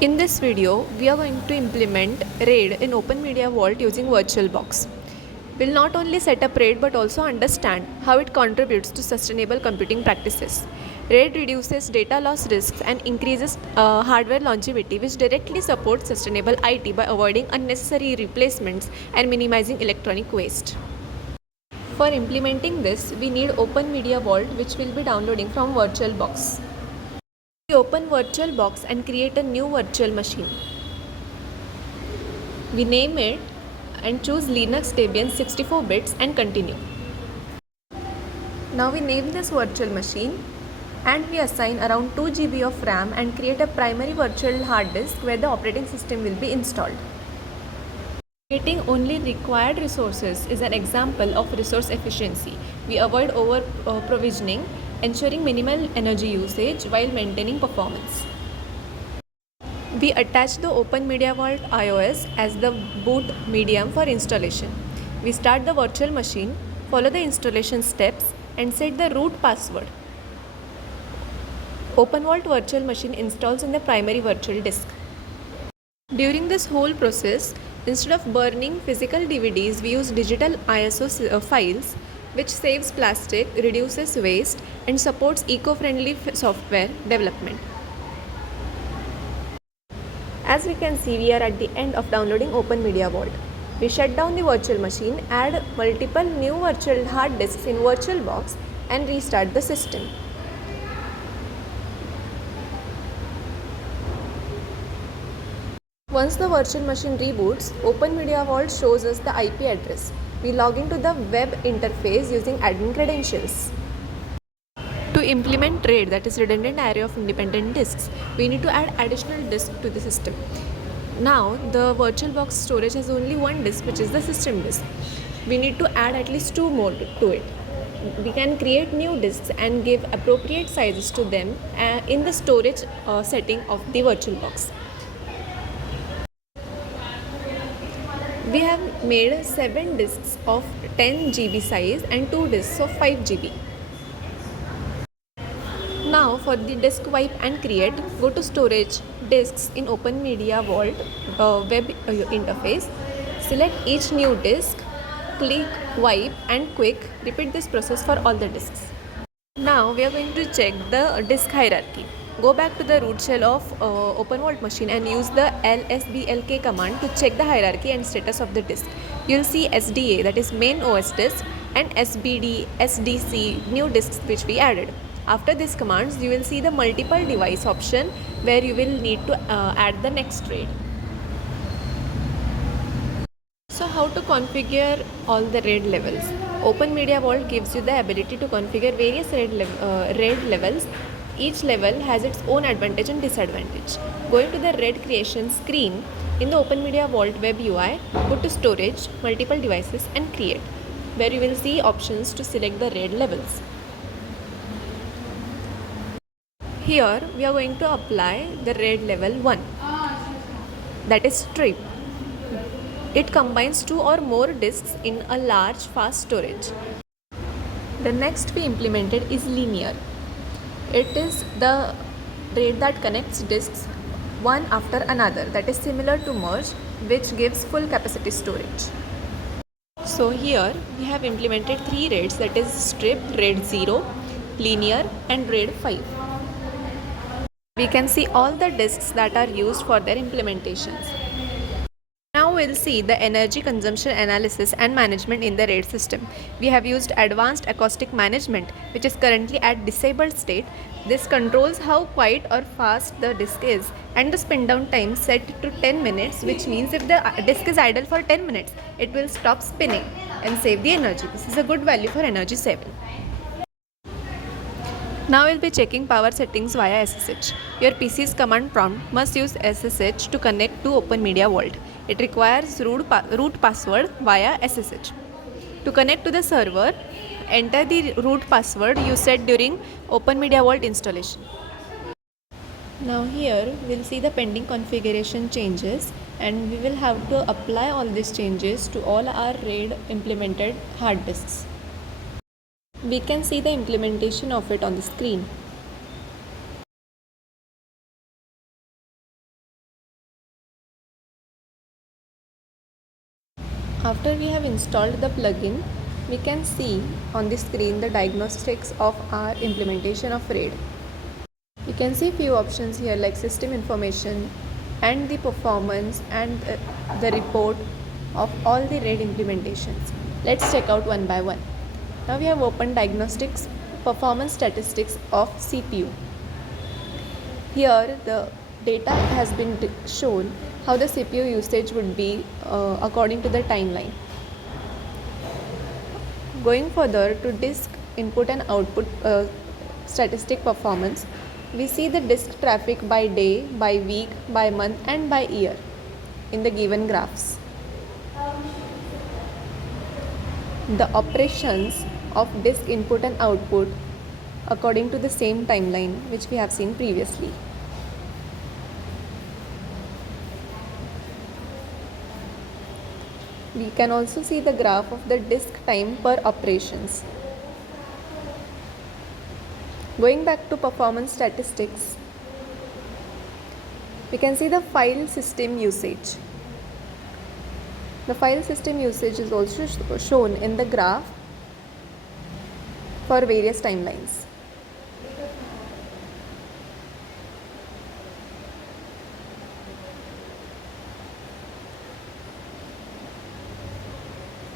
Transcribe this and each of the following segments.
In this video, we are going to implement RAID in OpenMediaVault using VirtualBox. We'll not only set up RAID but also understand how it contributes to sustainable computing practices. RAID reduces data loss risks and increases hardware longevity, which directly supports sustainable IT by avoiding unnecessary replacements and minimizing electronic waste. For implementing this, we need OpenMediaVault, which we'll be downloading from VirtualBox. We open VirtualBox and create a new virtual machine. We name it and choose Linux Debian 64 bits and continue. Now we name this virtual machine and we assign around 2 GB of RAM and create a primary virtual hard disk where the operating system will be installed. Creating only required resources is an example of resource efficiency. We avoid over provisioning, ensuring minimal energy usage while maintaining performance. We attach the OpenMediaVault iOS as the boot medium for installation. We start the virtual machine, follow the installation steps and set the root password. OpenVault virtual machine installs in the primary virtual disk. During this whole process, instead of burning physical DVDs, we use digital ISO files, which saves plastic, reduces waste, and supports eco-friendly software development. As we can see, we are at the end of downloading OpenMediaVault. We shut down the virtual machine, add multiple new virtual hard disks in VirtualBox, and restart the system. Once the virtual machine reboots, OpenMediaVault shows us the IP address. We log into the web interface using admin credentials. To implement RAID, that is redundant array of independent disks, we need to add additional disk to the system. Now, the VirtualBox storage has only one disk, which is the system disk. We need to add at least 2 more to it. We can create new disks and give appropriate sizes to them in the storage setting of the VirtualBox. We have made 7 disks of 10 GB size and 2 disks of 5 GB. Now for the disk wipe and create, go to storage disks in OpenMediaVault web interface. Select each new disk, click wipe and quick. Repeat this process for all the disks. Now we are going to check the disk hierarchy. Go back to the root shell of OpenVault machine and use the lsblk command to check the hierarchy and status of the disk. You will see SDA, that is main OS disk, and SBD, SDC, new disks which we added. After these commands, you will see the multiple device option where you will need to add the next RAID. So how to configure all the RAID levels? OpenMediaVault gives you the ability to configure various RAID levels. Each level has its own advantage and disadvantage. Going to the RAID creation screen in the OpenMediaVault web UI, go to storage, multiple devices and create, where you will see options to select the RAID levels. Here we are going to apply the RAID level 1, that is strip. It combines 2 or more disks in a large fast storage. The next we implemented is linear. It is the RAID that connects disks one after another, that is similar to merge, which gives full capacity storage. So here we have implemented 3 RAIDs, that is strip, RAID 0, linear and RAID 5. We can see all the disks that are used for their implementations. Now we'll see the energy consumption analysis and management in the RAID system. We have used advanced acoustic management, which is currently at disabled state. This controls how quiet or fast the disk is, and the spin down time set to 10 minutes, which means if the disk is idle for 10 minutes, it will stop spinning and save the energy. This is a good value for energy saving. Now we'll be checking power settings via SSH. Your PC's command prompt must use SSH to connect to OpenMediaVault. It requires root password via SSH. To connect to the server, enter the root password you set during OpenMediaVault installation. Now here we'll see the pending configuration changes, and we will have to apply all these changes to all our RAID implemented hard disks. We can see the implementation of it on the screen. After we have installed the plugin, we can see on the screen the diagnostics of our implementation of RAID. You can see few options here like system information and the performance and the report of all the RAID implementations. Let's check out one by one. Now we have opened diagnostics performance statistics of CPU. Here the data has been shown how the CPU usage would be according to the timeline. Going further to disk input and output statistic performance, we see the disk traffic by day, by week, by month and by year in the given graphs. The operations of disk input and output according to the same timeline which we have seen previously. We can also see the graph of the disk time per operations. Going back to performance statistics, we can see the file system usage. The file system usage is also shown in the graph for various timelines.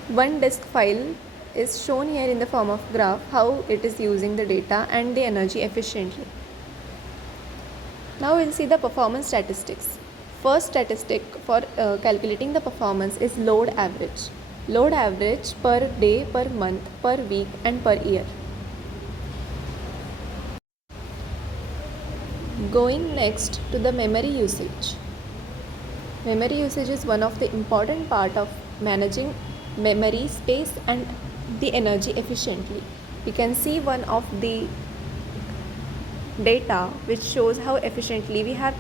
One disk file is shown here in the form of graph how it is using the data and the energy efficiently. Now we'll see the performance statistics. First statistic for calculating the performance is load average. Load average per day, per month, per week and per year. Going next to the memory usage. Memory usage is one of the important part of managing memory space and the energy efficiently. We can see one of the data which shows how efficiently we have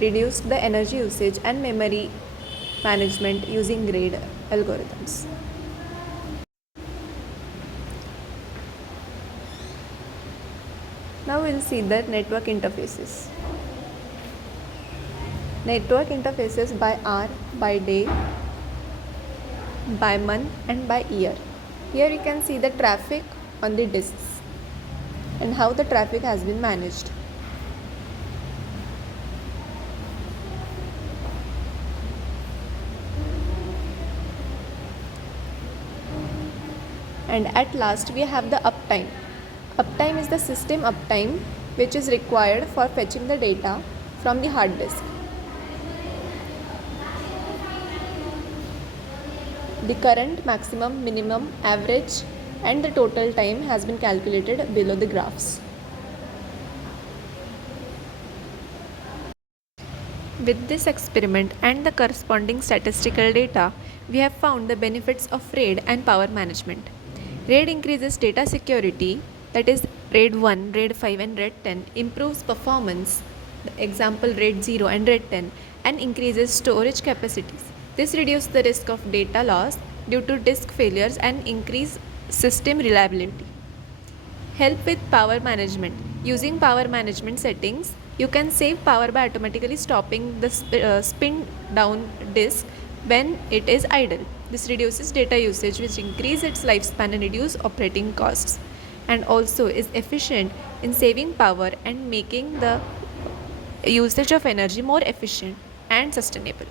reduced the energy usage and memory management using RAID algorithms. Now we'll see the network interfaces. Network interfaces by hour, by day, by month and by year. Here you can see the traffic on the disks and how the traffic has been managed. And at last we have the uptime. Uptime is the system uptime which is required for fetching the data from the hard disk. The current, maximum, minimum, average and the total time has been calculated below the graphs. With this experiment and the corresponding statistical data, we have found the benefits of RAID and power management. RAID increases data security, that is RAID 1, RAID 5 and RAID 10, improves performance, example RAID 0 and RAID 10, and increases storage capacities. This reduces the risk of data loss due to disk failures and increase system reliability. Help with power management. Using power management settings, you can save power by automatically stopping the spin down disk when it is idle. This reduces data usage, which increases its lifespan and reduce operating costs, and also is efficient in saving power and making the usage of energy more efficient and sustainable.